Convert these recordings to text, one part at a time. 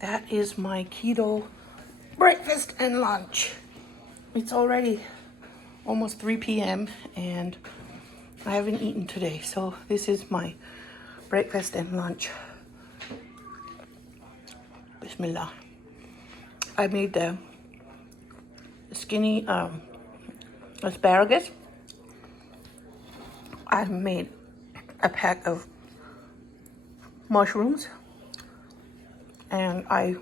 That is my keto breakfast and lunch. It's already almost 3 p.m. and I haven't eaten today, so this is my breakfast and lunch. Bismillah. I made the skinny asparagus. I made a pack of mushrooms, and I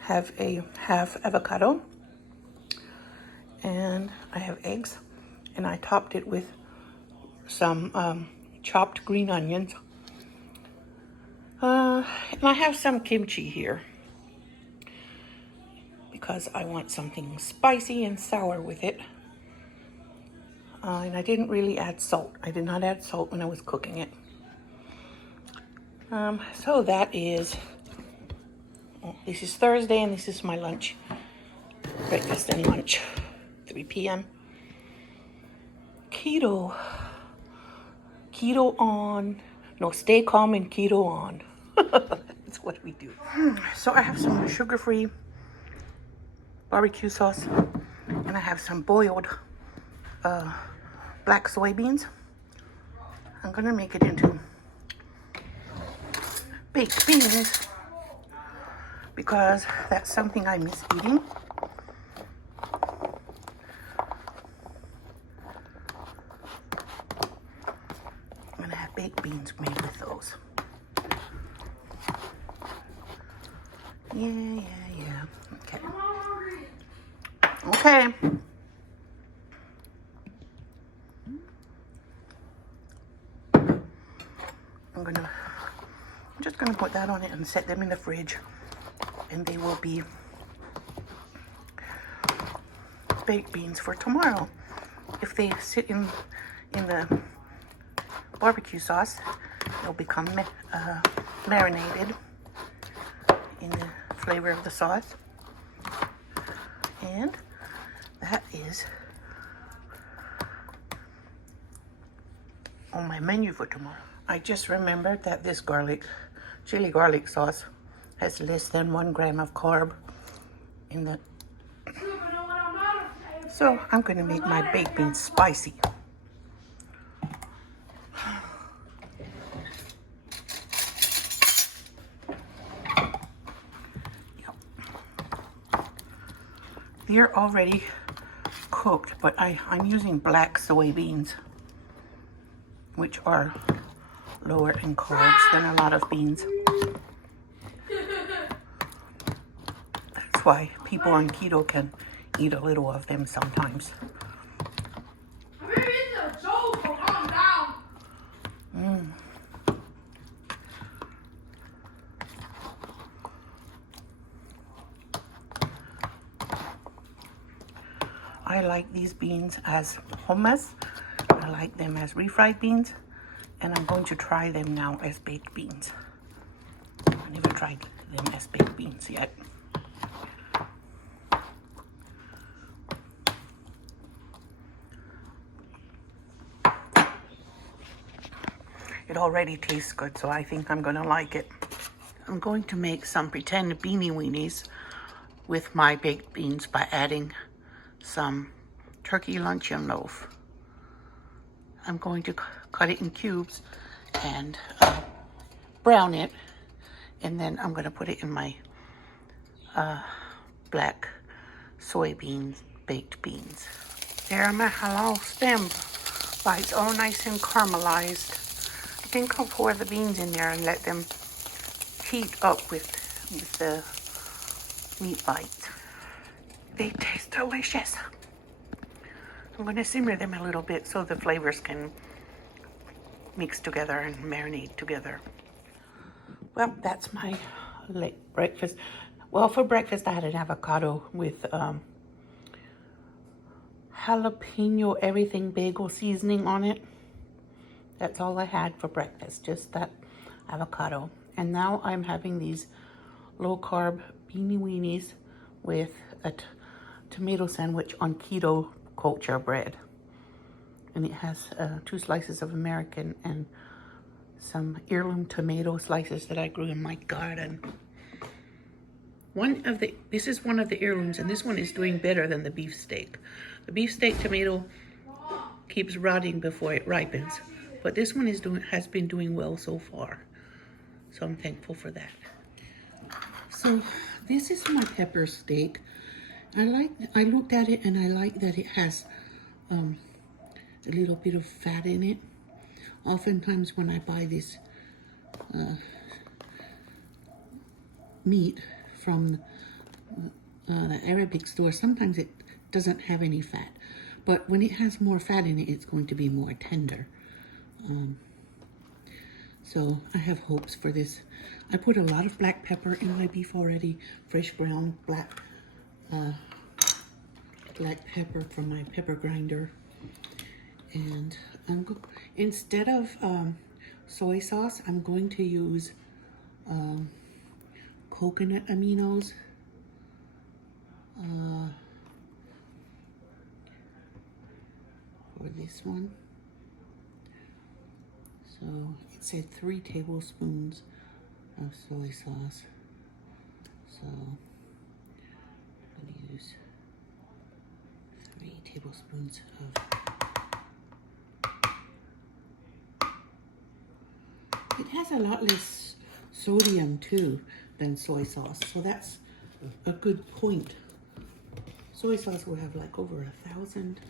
have a half avocado, and I have eggs, and I topped it with some chopped green onions. And I have some kimchi here because I want something spicy and sour with it. And I didn't really add salt. I did not add salt when I was cooking it. So that is, this is Thursday and this is my lunch. Breakfast and lunch, 3 p.m. Keto on. No, stay calm and keto on. That's what we do. So I have some sugar-free barbecue sauce, and I have some boiled black soybeans. I'm gonna make it into baked beans because that's something I miss eating. I'm gonna have baked beans made with those. Yeah. Okay. I'm just gonna put that on it and set them in the fridge, and they will be baked beans for tomorrow. If they sit in the barbecue sauce, they'll become marinated in the flavor of the sauce. And that is on my menu for tomorrow. I just remembered that this chili garlic sauce has less than 1 gram of carb in it. So I'm going to make my baked beans spicy. They're already cooked, but I'm using black soybeans, which are lower in carbs than a lot of beans. That's why people on keto can eat a little of them sometimes. I like these beans as hummus. I like them as refried beans, and I'm going to try them now as baked beans. I never tried them as baked beans yet. It already tastes good, so I think I'm gonna like it. I'm going to make some pretend beanie weenies with my baked beans by adding some turkey luncheon loaf. I'm going to cut it in cubes and brown it, and then I'm going to put it in my black soybean baked beans. There are my halal stem bites, all nice and caramelized. I think I'll pour the beans in there and let them heat up with the meat bites. They taste delicious. I'm going to simmer them a little bit so the flavors can mix together and marinate together. Well, that's my late breakfast. Well, for breakfast I had an avocado with jalapeno everything bagel seasoning on it. That's all I had for breakfast, just that avocado. And now I'm having these low-carb beanie weenies with a tomato sandwich on keto culture bread. And it has 2 slices of American and some heirloom tomato slices that I grew in my garden. This is one of the heirlooms, and this one is doing better than the beefsteak. The beefsteak tomato keeps rotting before it ripens, but this one has been doing well so far. So I'm thankful for that. So this is my pepper steak. I looked at it and I like that it has a little bit of fat in it. Oftentimes when I buy this meat from the Arabic store, sometimes it doesn't have any fat. But when it has more fat in it, it's going to be more tender. So I have hopes for this. I put a lot of black pepper in my beef already. Fresh ground black pepper from my pepper grinder. And instead of soy sauce, I'm going to use coconut aminos. For this one. So it said 3 tablespoons of soy sauce. So I'll use 3 tablespoons of. It has a lot less sodium too than soy sauce, so that's a good point. Soy sauce will have like over 1,000,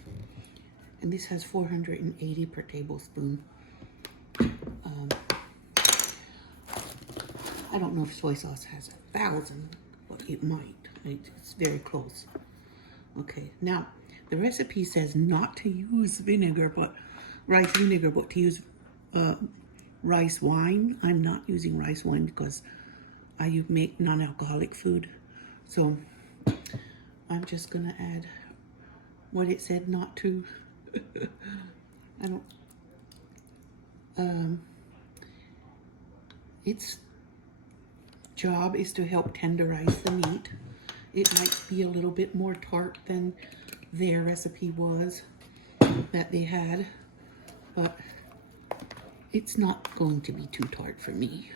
and this has 480 per tablespoon. I don't know if soy sauce has 1,000, but it might. It's very close. Okay, now the recipe says not to use rice vinegar, but to use rice wine. I'm not using rice wine because I make non-alcoholic food. So I'm just gonna add what it said not to. Its job is to help tenderize the meat. It might be a little bit more tart than their recipe was that they had, but it's not going to be too tart for me.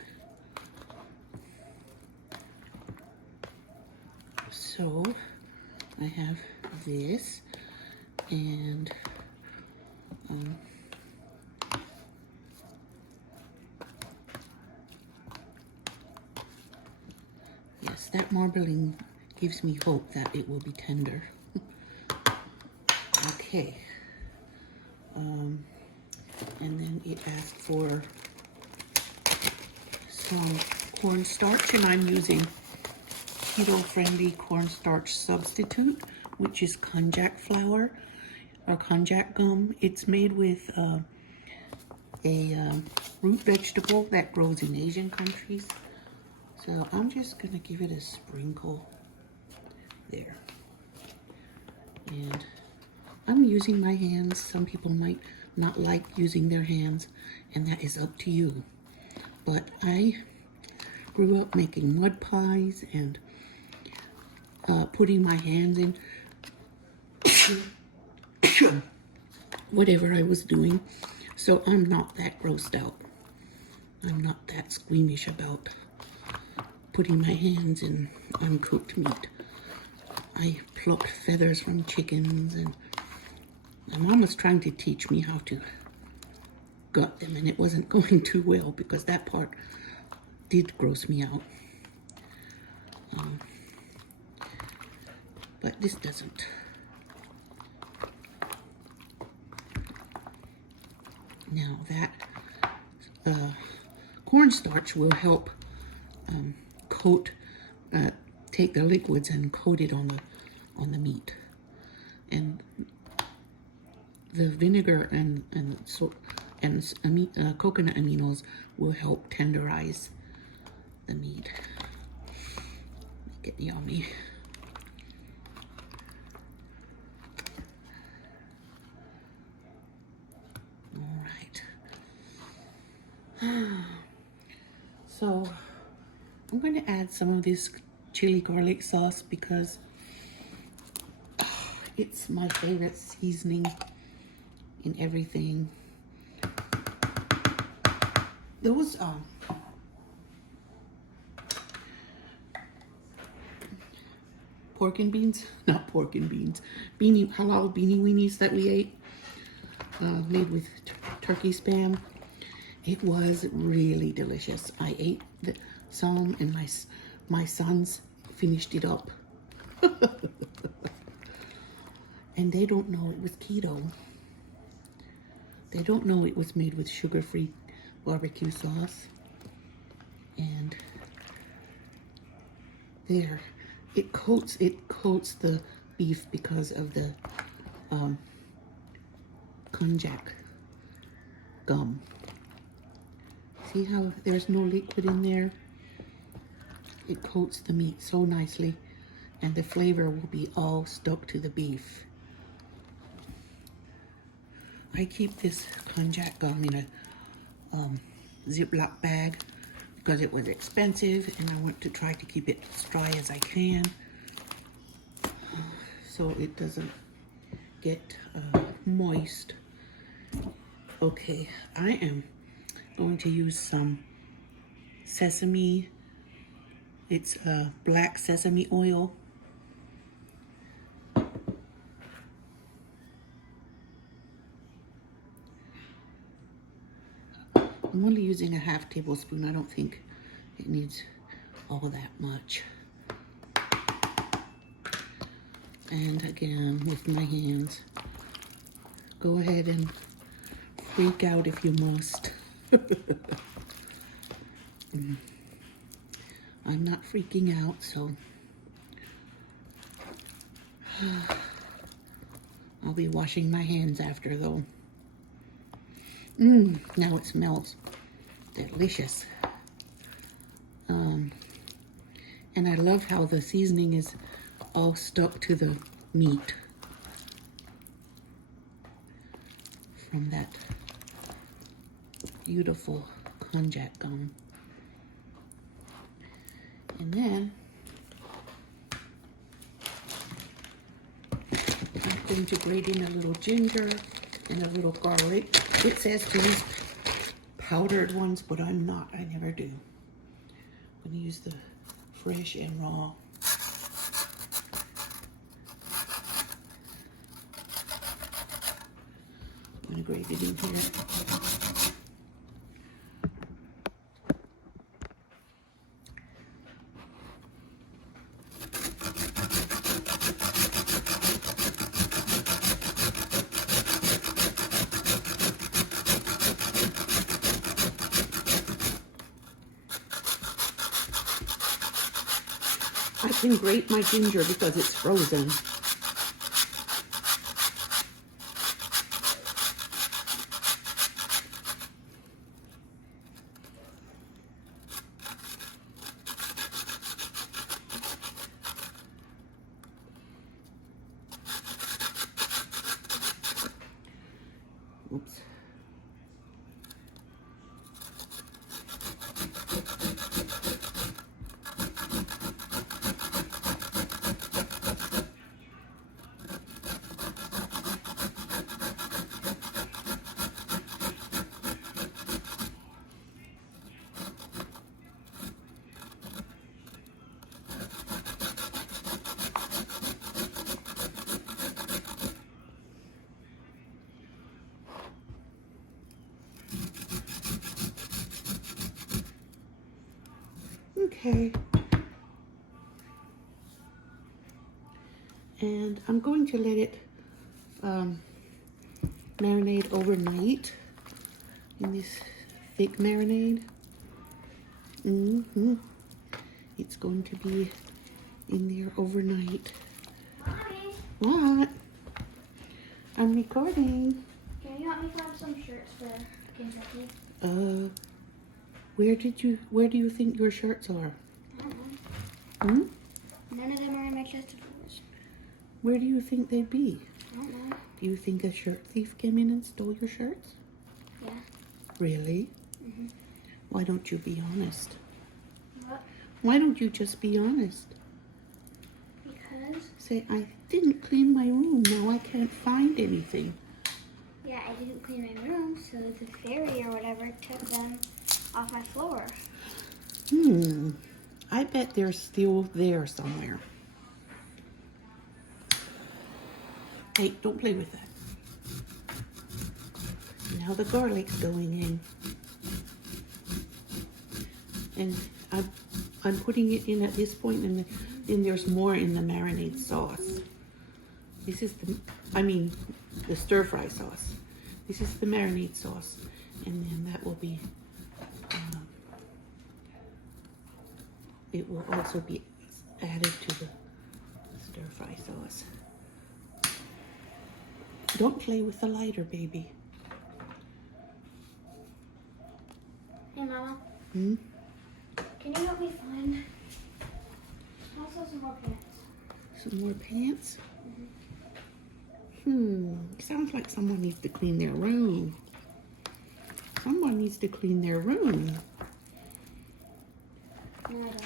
So I have this, and yes, that marbling gives me hope that it will be tender. Okay. And then it asked for some cornstarch, and I'm using keto-friendly cornstarch substitute, which is konjac flour or konjac gum. It's made with a root vegetable that grows in Asian countries. So I'm just gonna give it a sprinkle there. And I'm using my hands. Some people might not like using their hands, and that is up to you. But I grew up making mud pies and putting my hands in whatever I was doing. So I'm not that grossed out. I'm not that squeamish about putting my hands in uncooked meat. I plucked feathers from chickens, and my mom was trying to teach me how to gut them, and it wasn't going too well because that part did gross me out. But this doesn't. Now that cornstarch will help take the liquids and coat it on the meat, and the vinegar and coconut aminos will help tenderize the meat. Make it yummy. All right. So I'm going to add some of this chili garlic sauce because it's my favorite seasoning in everything. Those pork and beans, not pork and beans, halal beanie weenies that we ate, made with turkey spam. It was really delicious. I ate some, and my sons finished it up. And they don't know it was keto. They don't know it was made with sugar-free barbecue sauce. And there, it coats the beef because of the konjac gum. See how there's no liquid in there? It coats the meat so nicely, and the flavor will be all stuck to the beef. I keep this konjac gum in a Ziploc bag because it was expensive, and I want to try to keep it as dry as I can so it doesn't get moist. Okay, I am going to use some sesame. It's black sesame oil. I'm only using a half tablespoon. I don't think it needs all that much. And again, with my hands. Go ahead and freak out if you must. I'm not freaking out, so I'll be washing my hands after, though. Now it smells delicious. And I love how the seasoning is all stuck to the meat from that beautiful konjac gum. And then I'm going to grate in a little ginger and a little garlic. It says to use powdered ones, but I'm not. I never do. I'm going to use the fresh and raw. I'm going to grate it in here. I can grate my ginger because it's frozen. Oops. Okay. And I'm going to let it marinate overnight in this thick marinade. It's going to be in there overnight. Mommy, What? I'm recording. can you help me find some shirts for Kentucky? Where do you think your shirts are? I don't know. Hmm? None of them are in my chest of drawers. Where do you think they'd be? I don't know. Do you think a shirt thief came in and stole your shirts? Yeah. Really? Why don't you be honest? What? Why don't you just be honest? Because? Say, I didn't clean my room, now I can't find anything. Yeah, I didn't clean my room, so the fairy or whatever took them off my floor. I bet they're still there somewhere. Hey, don't play with that. Now the garlic's going in. And I'm putting it in at this point, and then there's more in the marinade sauce. This is the stir fry sauce. This is the marinade sauce, and then that will be, it will also be added to the stir fry sauce. Don't play with the lighter, baby. Hey, Mama. Hmm? Can you help me find also some more pants? Some more pants? Mm-hmm. Sounds like someone needs to clean their room. Someone needs to clean their room. No, I don't.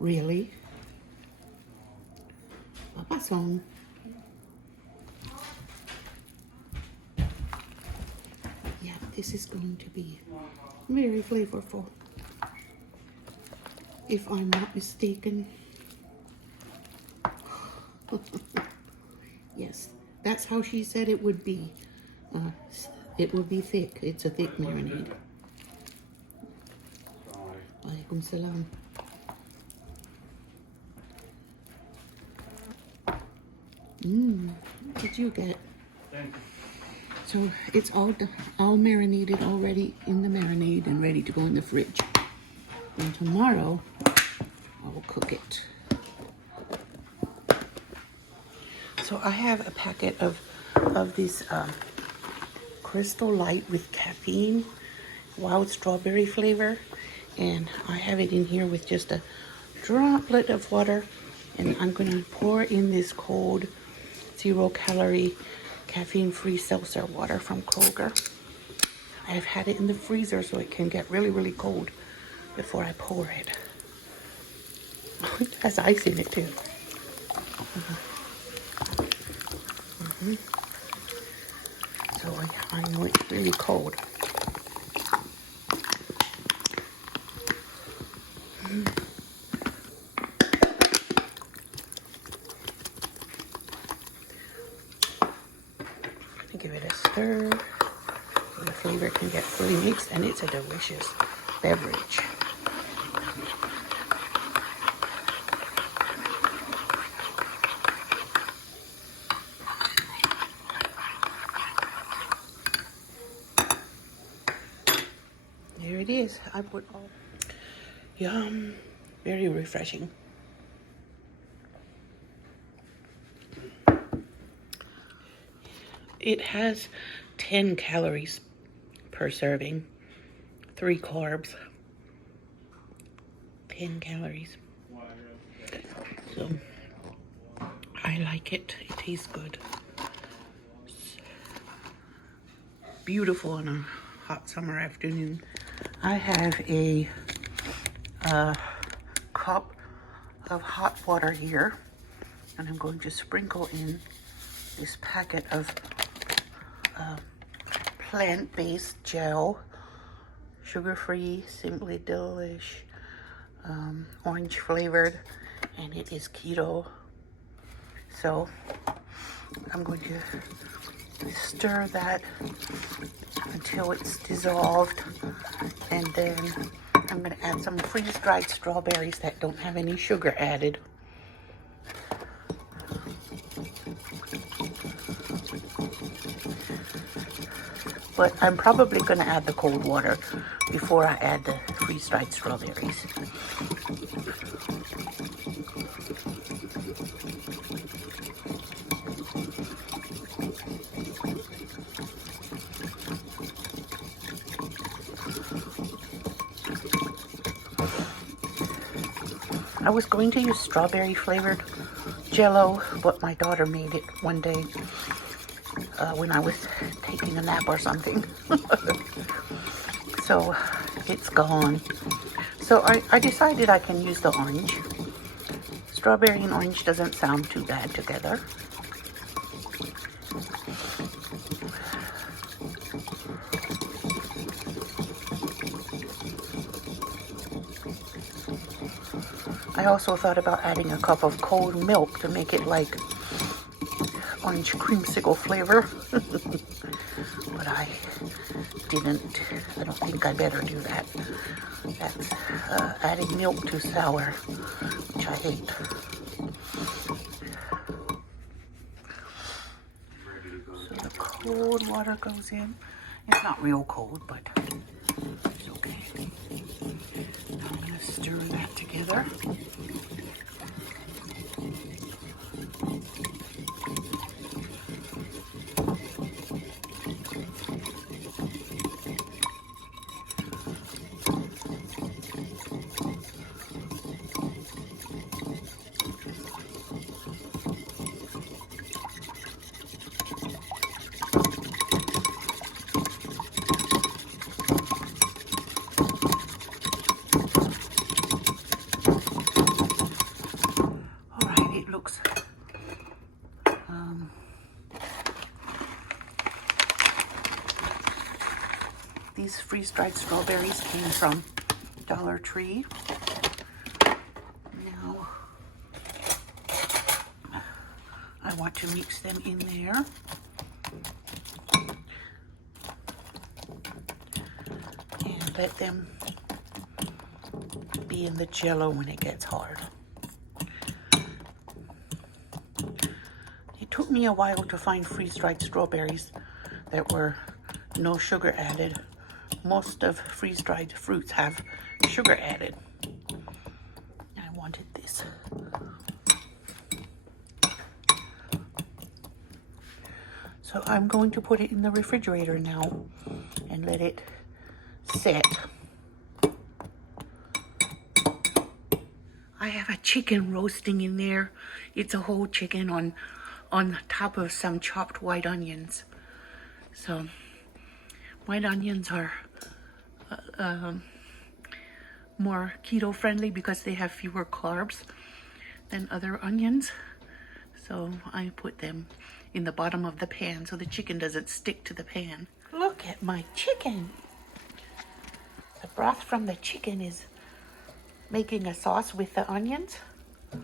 Really? Papa's home. Yeah, this is going to be very flavorful, if I'm not mistaken. Yes, that's how she said it would be. It will be thick. It's a thick marinade. Alaikum salam. What did you get? Thank you. So it's all marinated already in the marinade and ready to go in the fridge. And tomorrow I will cook it. So I have a packet of this Crystal Light with caffeine, wild strawberry flavor, and I have it in here with just a droplet of water, and I'm going to pour in this cold 0-calorie caffeine-free seltzer water from Kroger. I've had it in the freezer so it can get really, really cold before I pour it. It has ice in it too. So I know it's really cold. Give it a stir so the flavor can get fully mixed, and it's a delicious beverage. There it is. I put all. Yum. Very refreshing. It has 10 calories per serving, 3 carbs, 10 calories. So I like it. It tastes good. It's beautiful on a hot summer afternoon. I have a cup of hot water here, and I'm going to sprinkle in this packet of plant-based gel, sugar-free, simply delish, orange flavored, and it is keto. So I'm going to stir that until it's dissolved, and then I'm going to add some freeze-dried strawberries that don't have any sugar added. But I'm probably going to add the cold water before I add the freeze-dried strawberries. I was going to use strawberry flavored Jell-O, but my daughter made it one day when I was taking a nap or something. So it's gone. So I decided I can use the orange. Strawberry and orange doesn't sound too bad together. I also thought about adding a cup of cold milk to make it like orange creamsicle flavor. But I didn't. I don't think I better do that. That's adding milk to sour, which I hate. So the cold water goes in. It's not real cold, but it's okay. Now I'm going to stir that together. These freeze-dried strawberries came from Dollar Tree. Now, I want to mix them in there. And let them be in the Jell-O when it gets hard. It took me a while to find freeze-dried strawberries that were no sugar added. Most of freeze-dried fruits have sugar added. I wanted this. So I'm going to put it in the refrigerator now and let it set. I have a chicken roasting in there. It's a whole chicken on top of some chopped white onions. So white onions are more keto friendly because they have fewer carbs than other onions. So I put them in the bottom of the pan so the chicken doesn't stick to the pan. Look at my chicken. The broth from the chicken is making a sauce with the onions. It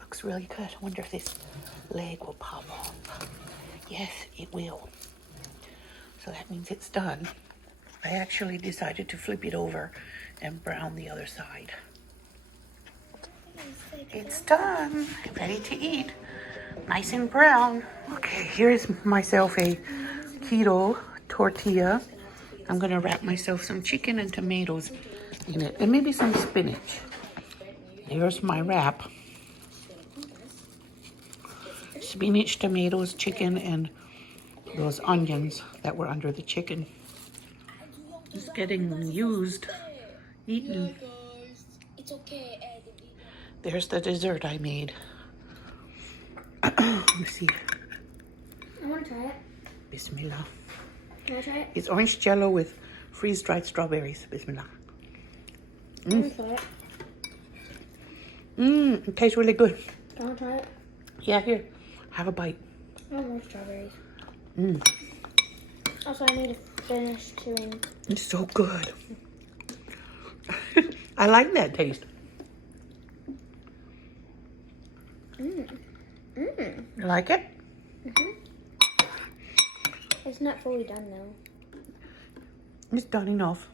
looks really good. I wonder if this leg will pop off. Yes, it will. So that means it's done. I actually decided to flip it over and brown the other side. It's done. Ready to eat. Nice and brown. Okay, here's myself a keto tortilla. I'm gonna wrap myself some chicken and tomatoes in it, and maybe some spinach. Here's my wrap. Spinach, tomatoes, chicken, and those onions that were under the chicken. It's getting used, eaten. There's the dessert I made. Let me see. I want to try it. Bismillah. Can I try it? It's orange Jell-O with freeze-dried strawberries. Bismillah. Can I try it? It tastes really good. Can I try it? Yeah, here. Have a bite. I want more strawberries. Also, I need to finish chewing. It's so good. I like that taste. You like it? It's not fully done though. It's done enough.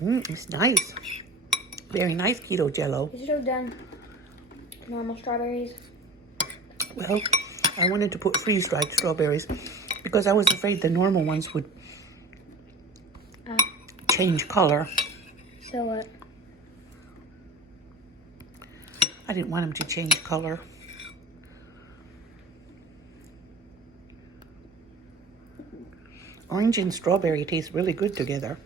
It's nice. Very nice keto Jell-O. You should have done normal strawberries. Well, I wanted to put freeze-dried strawberries because I was afraid the normal ones would change color. So what? I didn't want them to change color. Orange and strawberry taste really good together.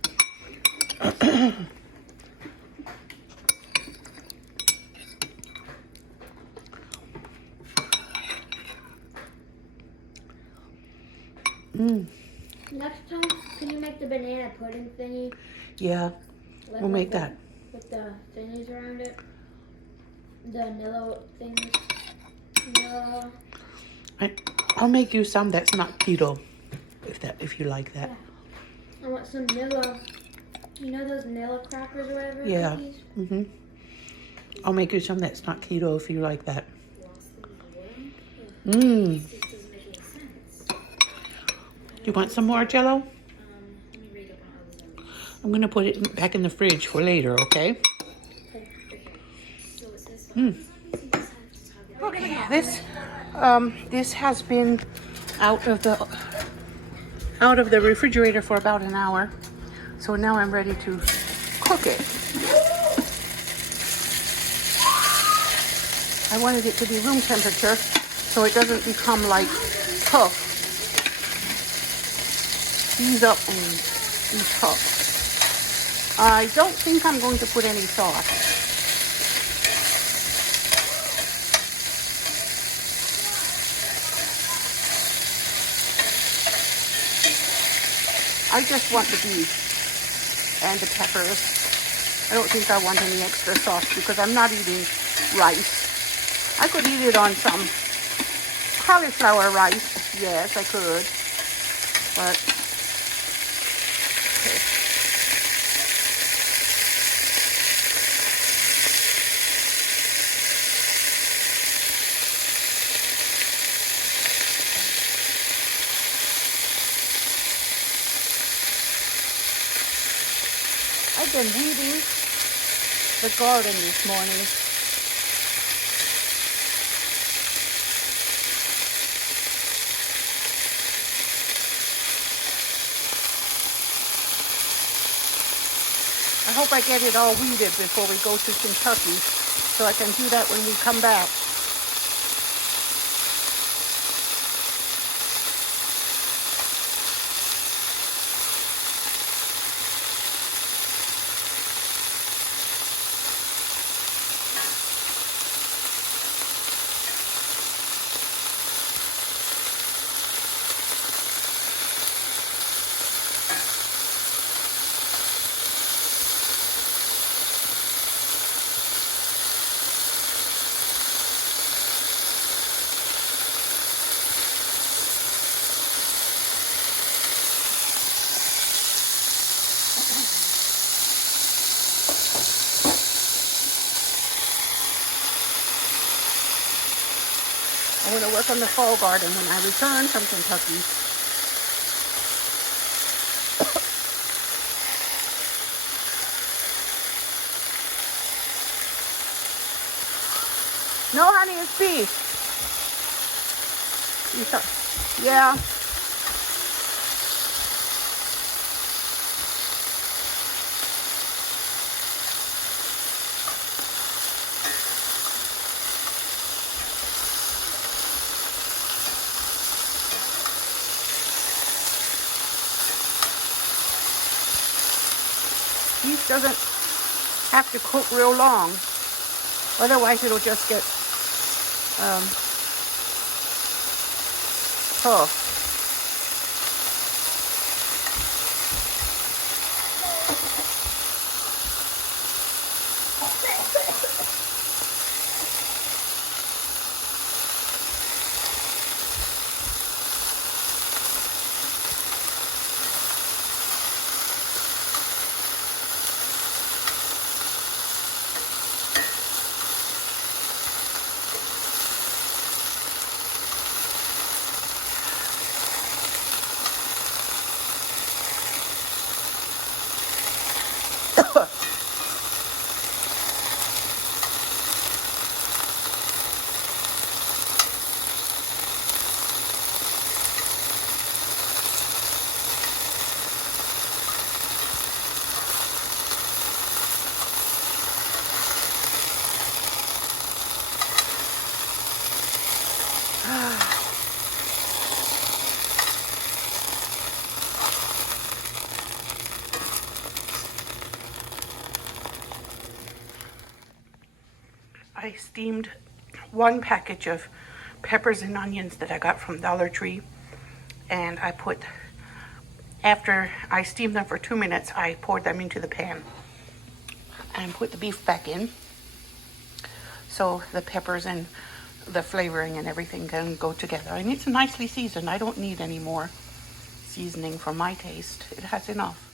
Next time, can you make the banana pudding thingy? Yeah, Like we'll make with that. With the thingies around it. The Nilla things. Nilla. I'll make you some that's not keto, if you like that. Yeah. I want some Nilla. You know those Nilla crackers or whatever? Yeah. Cookies? I'll make you some that's not keto if you like that. Mmm. Do you want some more Jell-O? I'm going to put it back in the fridge for later, okay? Okay, this has been out of the refrigerator for about an hour. So now I'm ready to cook it. I wanted it to be room temperature so it doesn't become like tough. Ease up and be tough. I don't think I'm going to put any sauce. I just want the beef and the peppers. I don't think I want any extra sauce because I'm not eating rice. I could eat it on some cauliflower rice. Yes, I could. But okay. I've been weeding the garden this morning. I hope I get it all weeded before we go to Kentucky so I can do that when we come back. I'm going to work on the fall garden when I return from Kentucky. No, honey, it's beef. Yeah. Beef doesn't have to cook real long. Otherwise, it'll just get tough. I steamed one package of peppers and onions that I got from Dollar Tree, and after I steamed them for 2 minutes, I poured them into the pan and put the beef back in so the peppers and the flavoring and everything can go together. And it's nicely seasoned. I don't need any more seasoning for my taste. It has enough.